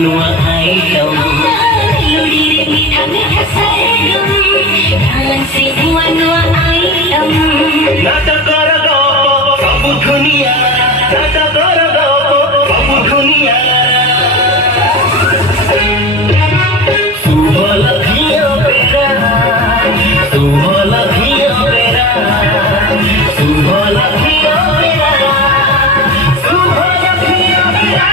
Nuwa item melodi re mitha mitha sargam dhawan se nuwa item nata kar do sab duniya nata kar do sab duniya subhal khiya pera subhal khiya pera subhal khiya pera subhal khiya pera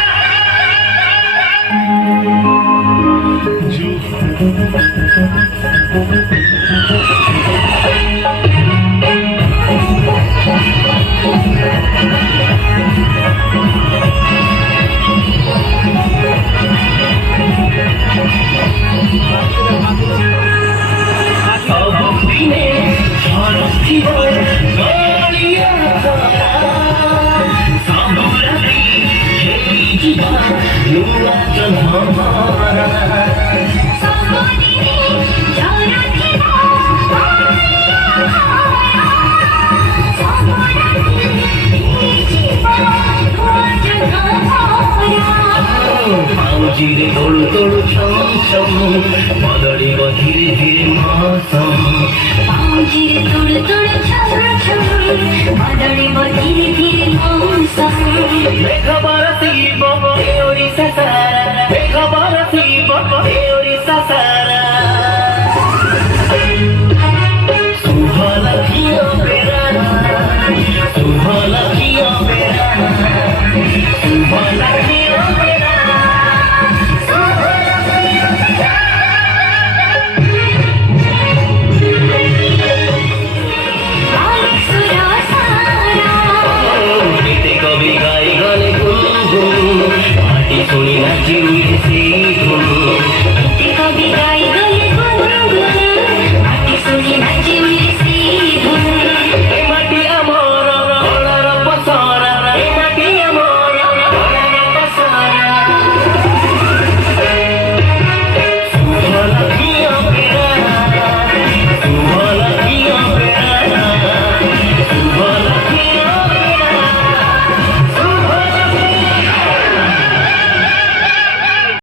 Jire tolu tolu cham cham, madari ba dhire dhire maasam. Jire tolu tolu cham cham, madari ba dhire dhire maasam. Mekha barate